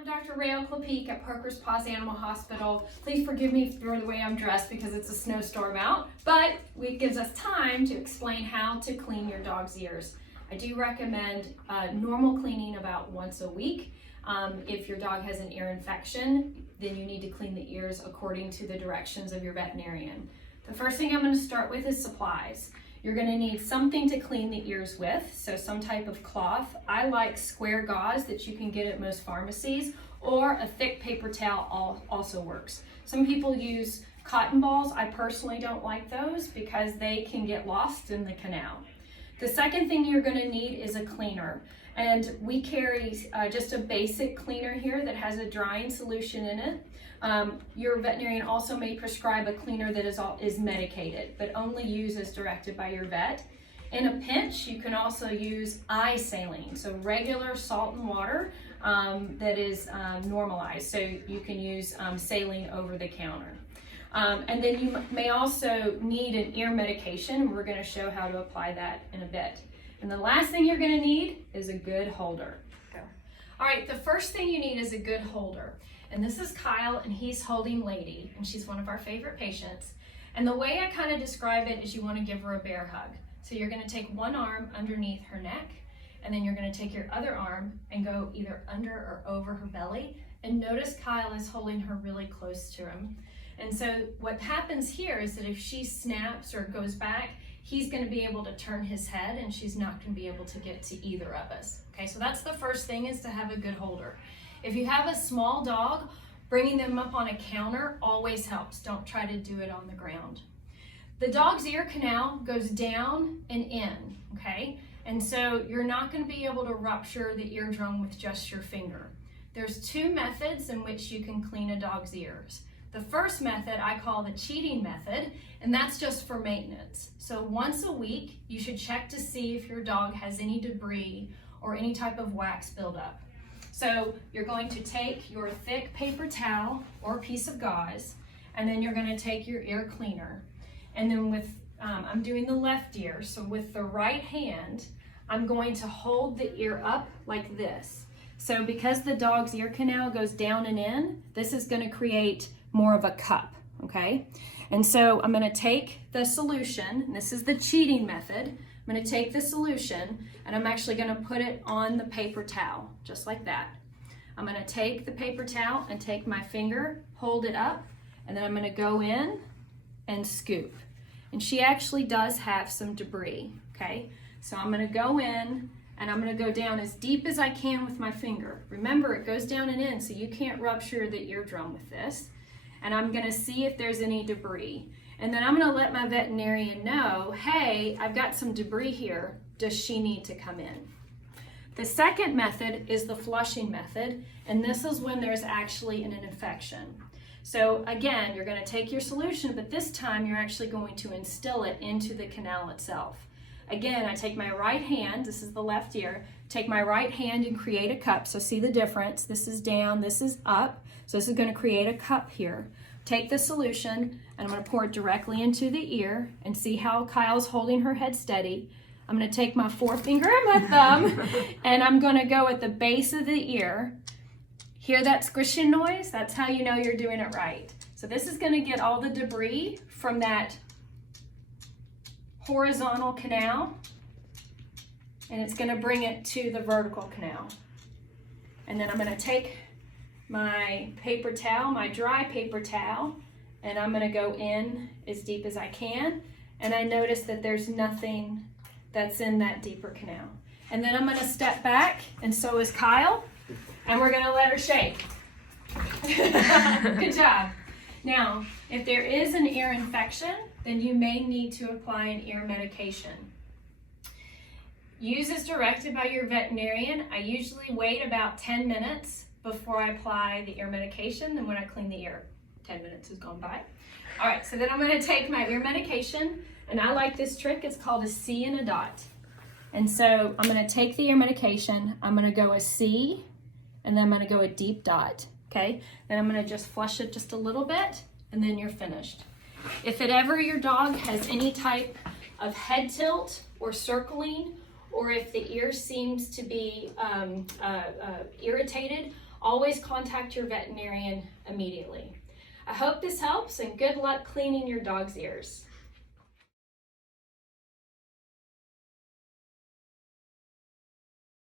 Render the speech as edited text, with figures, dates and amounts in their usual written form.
I'm Dr. Rahel Klapheke at Parker's Paws Animal Hospital. Please forgive me for the way I'm dressed because it's a snowstorm out, but it gives us time to explain how to clean your dog's ears. I do recommend normal cleaning about once a week. If your dog has an ear infection, then you need to clean the ears according to the directions of your veterinarian. The first thing I'm going to start with is supplies. You're going to need something to clean the ears with, so some type of cloth. I like square gauze that you can get at most pharmacies, or a thick paper towel also works. Some people use cotton balls. I personally don't like those because they can get lost in the canal. The second thing you're going to need is a cleaner, and we carry just a basic cleaner here that has a drying solution in it. Your veterinarian also may prescribe a cleaner that is medicated, but only use as directed by your vet. In a pinch, you can also use eye saline, so regular salt and water that is normalized, so you can use saline over the counter. And then you may also need an ear medication. We're going to show how to apply that in a bit. And the last thing you're going to need is a good holder. All right, the first thing you need is a good holder. And this is Kyle, and he's holding Lady, and she's one of our favorite patients. And the way I kind of describe it is you want to give her a bear hug. So you're going to take one arm underneath her neck, and then you're going to take your other arm and go either under or over her belly. And notice Kyle is holding her really close to him. And so what happens here is that if she snaps or goes back, he's going to be able to turn his head, and she's not going to be able to get to either of us. Okay, so that's the first thing, is to have a good holder. If you have a small dog, bringing them up on a counter always helps. Don't try to do it on the ground. The dog's ear canal goes down and in, okay? And so you're not going to be able to rupture the eardrum with just your finger. There's two methods in which you can clean a dog's ears. The first method I call the cheating method, and that's just for maintenance. So once a week, you should check to see if your dog has any debris or any type of wax buildup. So you're going to take your thick paper towel or piece of gauze, and then you're going to take your ear cleaner. And then I'm doing the left ear, so with the right hand, I'm going to hold the ear up like this. So because the dog's ear canal goes down and in, this is going to create more of a cup, okay? And so I'm going to take the solution, and this is the cheating method. I'm going to take the solution, and I'm actually going to put it on the paper towel, just like that. I'm going to take the paper towel and take my finger, hold it up, and then I'm going to go in and scoop. And she actually does have some debris, okay? So I'm going to go in, and I'm going to go down as deep as I can with my finger. Remember, it goes down and in, so you can't rupture the eardrum with this. And I'm going to see if there's any debris. And then I'm going to let my veterinarian know, hey, I've got some debris here. Does she need to come in? The second method is the flushing method, and this is when there's actually an infection. So again, you're going to take your solution, but this time you're actually going to instill it into the canal itself. Again, I take my right hand, this is the left ear, take my right hand and create a cup. So see the difference. This is down, this is up. So this is going to create a cup here. Take the solution, and I'm going to pour it directly into the ear, and see how Kyle's holding her head steady. I'm going to take my forefinger and my thumb, and I'm going to go at the base of the ear. Hear that squishing noise? That's how you know you're doing it right. So this is going to get all the debris from that horizontal canal, and it's going to bring it to the vertical canal. And then I'm going to take my paper towel, my dry paper towel, and I'm going to go in as deep as I can, and I notice that there's nothing that's in that deeper canal. And then I'm going to step back, and so is Kyle, and we're going to let her shake. Good job. Now, if there is an ear infection, then you may need to apply an ear medication. Use as directed by your veterinarian. I usually wait about 10 minutes before I apply the ear medication. Then when I clean the ear, 10 minutes has gone by. All right, so then I'm going to take my ear medication, and I like this trick. It's called a C and a dot. And so I'm going to take the ear medication, I'm going to go a C, and then I'm going to go a deep dot, okay? Then I'm going to just flush it just a little bit, and then you're finished. If your dog has any type of head tilt or circling, or if the ear seems to be irritated, Always contact your veterinarian immediately. I hope this helps, and good luck cleaning your dog's ears.